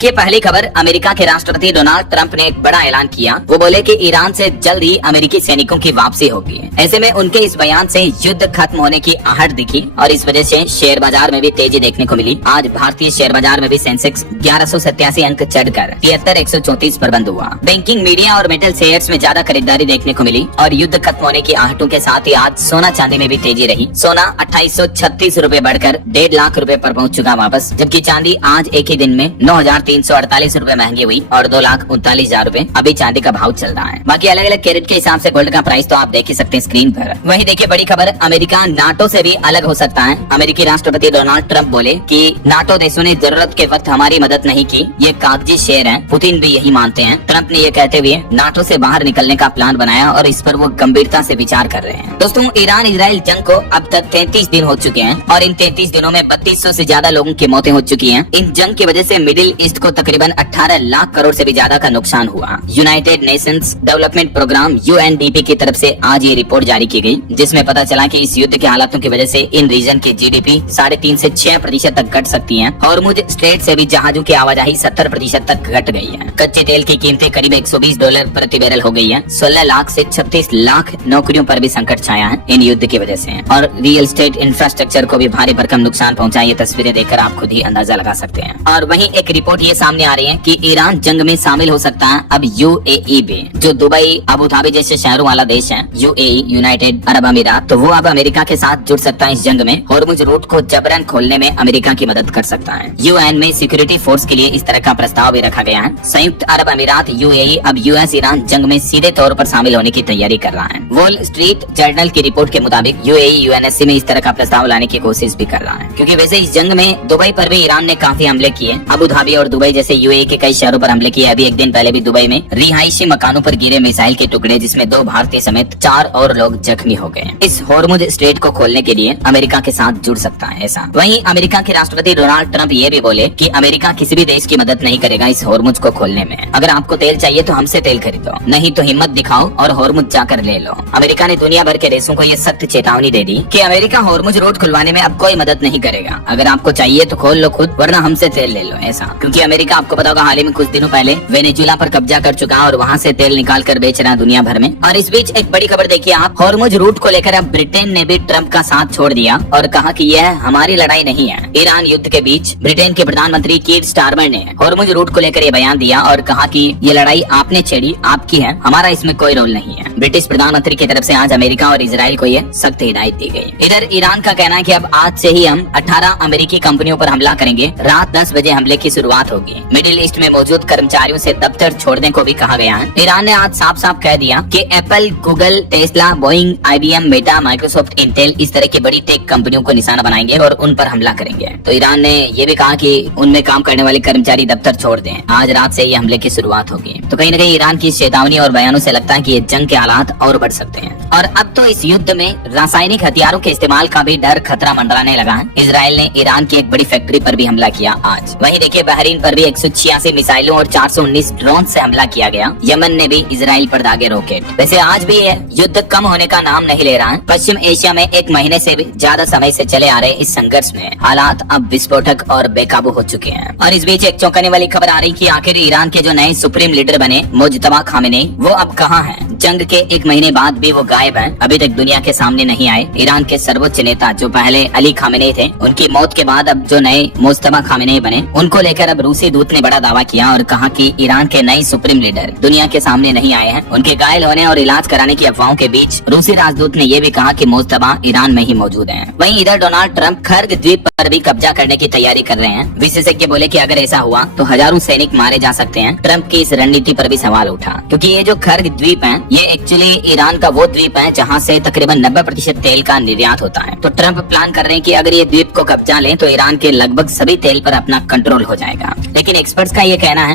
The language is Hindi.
की पहली खबर, अमेरिका के राष्ट्रपति डोनाल्ड ट्रंप ने एक बड़ा ऐलान किया। वो बोले कि ईरान से जल्द ही अमेरिकी सैनिकों की वापसी होगी। ऐसे में उनके इस बयान से युद्ध खत्म होने की आहट दिखी और इस वजह से शेयर बाजार में भी तेजी देखने को मिली। आज भारतीय शेयर बाजार में भी सेंसेक्स 1187 अंक चढ़कर 73,134 पर बंद हुआ। बैंकिंग, मीडिया और मेटल शेयर्स में ज्यादा खरीदारी देखने को मिली और युद्ध खत्म होने की आहटों के साथ ही आज सोना चांदी में भी तेजी रही। सोना 2836 रूपए बढ़कर 1.5 लाख रूपए पर पहुँच चुका वापस, जबकि चांदी आज एक ही दिन में 9,348 रूपए महंगी हुई और 2,39,000 रूपए अभी चांदी का भाव चल रहा है। बाकी अलग अलग कैरेट के हिसाब से गोल्ड का प्राइस तो आप देख ही सकते हैं स्क्रीन पर। वहीं देखिए बड़ी खबर, अमेरिका नाटो से भी अलग हो सकता है। अमेरिकी राष्ट्रपति डोनाल्ड ट्रंप बोले कि नाटो देशों ने जरूरत के वक्त हमारी मदद नहीं की, ये कागजी शेर है। पुतिन भी यही मानते हैं। ट्रंप ने ये कहते हुए नाटो से बाहर निकलने का प्लान बनाया और इस पर वो गंभीरता से विचार कर रहे हैं। दोस्तों, ईरान इजराइल जंग को अब तक 33 दिन हो चुके हैं और इन 33 दिनों में 3200 से ज्यादा लोगों की मौतें हो चुकी हैं। इन जंग की वजह से मिडिल ईस्ट को तकरीबन 18 लाख करोड़ से भी ज्यादा का नुकसान हुआ। United Nations Development Programme UNDP की तरफ से आज ये रिपोर्ट जारी की गई, जिसमें पता चला कि इस युद्ध के हालातों की वजह से इन रीजन की GDP 3.5 से 6% तक घट सकती है। हॉर्मुज स्ट्रेट से भी जहाजों की आवाजाही 70% तक घट गई है। कच्चे तेल की कीमतें करीब $120 प्रति बैरल हो गई है। 16 लाख से 36 लाख नौकरियों पर भी संकट छाया है इन युद्ध की वजह से और रियल एस्टेट इंफ्रास्ट्रक्चर को भी भारी भरकम नुकसान पहुंचा। ये तस्वीरें देखकर आप खुद ही अंदाजा लगा सकते हैं। और वहीं एक रिपोर्ट ये सामने आ रही है कि ईरान जंग में शामिल हो सकता है अब UAE भी, जो दुबई, अबू धाबी जैसे शहरों वाला देश है। UAE, यूनाइटेड अरब अमीरात, तो वो अब अमेरिका के साथ जुड़ सकता है इस जंग में। हॉर्मुज रूट को जबरन खोलने में अमेरिका की मदद कर सकता है। UN में सिक्योरिटी फोर्स के लिए इस तरह का प्रस्ताव भी रखा गया है। संयुक्त अरब अमीरात UAE अब US ईरान जंग में सीधे तौर पर शामिल होने की तैयारी कर रहा है। वॉल स्ट्रीट जर्नल की रिपोर्ट के मुताबिक UAE UNSC में इस तरह का प्रस्ताव लाने की कोशिश भी कर रहा है, क्योंकि वैसे इस जंग में दुबई पर भी ईरान ने काफी हमले किए। अबू धाबी और दुबई जैसे UAE के कई शहरों पर हमले किए। अभी एक दिन पहले भी दुबई में रिहायशी मकानों पर गिरे मिसाइल के टुकड़े, जिसमें 2 भारतीय समेत 4 और लोग जख्मी हो गए। इस हॉर्मुज स्ट्रेट को खोलने के लिए अमेरिका के साथ जुड़ सकता है ऐसा। वहीं अमेरिका के राष्ट्रपति डोनाल्ड ट्रंप ये भी बोले कि अमेरिका किसी भी देश की मदद नहीं करेगा इस हॉर्मुज को खोलने में। अगर आपको तेल चाहिए तो हमसे तेल खरीदो, नहीं तो हिम्मत दिखाओ और हॉर्मुज जाकर ले लो। अमेरिका ने दुनिया भर के देशों को ये सख्त चेतावनी दे दी कि अमेरिका हॉर्मुज रोड खुलवाने में अब कोई मदद नहीं करेगा। अगर आपको चाहिए तो खोल लो खुद, वरना हमसे तेल ले लो ऐसा। क्योंकि अमेरिका, आपको पता होगा, हाल ही में कुछ दिनों पहले वेनेजुएला पर कब्जा कर चुका है और वहाँ से तेल निकाल कर बेच रहा है दुनिया भर में। और इस बीच एक बड़ी खबर देखिए आप, हॉर्मुज रूट को लेकर अब ब्रिटेन ने भी ट्रंप का साथ छोड़ दिया और कहा कि यह हमारी लड़ाई नहीं है। ईरान युद्ध के बीच ब्रिटेन के प्रधानमंत्री कीर स्टारमर ने हॉर्मुज रूट को लेकर ये बयान दिया और कहा कि ये लड़ाई आपने छेड़ी, आपकी है, हमारा इसमें कोई रोल नहीं है। ब्रिटिश प्रधानमंत्री की तरफ से आज अमेरिका और इजराइल को ये सख्त हिदायत दी गई। इधर ईरान का कहना है कि अब आज से ही हम 18 अमेरिकी कंपनियों पर हमला करेंगे। रात 10 बजे हमले की शुरुआत होगी। मिडिल ईस्ट में मौजूद कर्मचारियों से दफ्तर छोड़ने को भी कहा गया है। ईरान ने आज साफ साफ कह दिया कि Apple, Google, Tesla, Boeing, IBM, Meta, Microsoft, Intel, इस तरह की बड़ी टेक कंपनियों को निशाना बनाएंगे और उन पर हमला करेंगे। तो ईरान ने ये भी कहा कि उनमें काम करने वाले कर्मचारी दफ्तर छोड़ दें। आज रात से ये हमले की शुरुआत होगी। तो कहीं न कहीं ईरान की चेतावनी और बयानों से लगता है कि ये जंग के हालात और बढ़ सकते हैं। और अब तो इस युद्ध में रासायनिक हथियारों के इस्तेमाल का भी डर, खतरा मंडराने लगा है। इजराइल ने ईरान की एक बड़ी फैक्ट्री पर भी हमला किया आज। वहीं देखिए बहरीन पर भी 186 मिसाइलों और 419 ड्रोन से हमला किया गया। यमन ने भी इजराइल पर दागे रॉकेट। वैसे आज भी युद्ध कम होने का नाम नहीं ले रहा है। पश्चिम एशिया में 1 महीने से भी ज्यादा समय से चले आ रहे इस संघर्ष में हालात अब विस्फोटक और बेकाबू हो चुके हैं। और इस बीच एक चौंकाने वाली खबर आ रही कि आखिर ईरान के जो नए सुप्रीम लीडर बने मुज्तबा खामेनेई, वो अब कहाँ हैं? जंग के 1 महीने बाद भी वो गायब हैं, अभी तक दुनिया के सामने नहीं आए। ईरान के सर्वोच्च नेता जो पहले अली खामेनेई थे, उनकी मौत के बाद अब जो नए मुज्तबा खामेनेई बने, उनको लेकर अब रूसी दूत ने बड़ा दावा किया और कहा कि ईरान के नए सुप्रीम लीडर दुनिया के सामने नहीं आए हैं। उनके घायल होने और इलाज कराने की अफवाहों के बीच रूसी राजदूत ने यह भी कहा कि मुज्तबा ईरान में ही मौजूद हैं। वहीं इधर डोनाल्ड ट्रंप खर्ग द्वीप पर भी कब्जा करने की तैयारी कर रहे हैं। विशेषज्ञ बोले कि अगर ऐसा हुआ तो हजारों सैनिक मारे जा सकते हैं। ट्रंप की इस रणनीति पर भी सवाल उठा, क्योंकि ये जो खर्ग द्वीप है, ये एक्चुअली ईरान का वो द्वीप है जहाँ से तकरीबन 90% तेल का निर्यात होता है। तो ट्रंप प्लान कर रहे हैं कि अगर ये द्वीप को कब्जा लें तो ईरान के लगभग सभी तेल पर अपना कंट्रोल हो जाएगा। लेकिन एक्सपर्ट्स का ये कहना है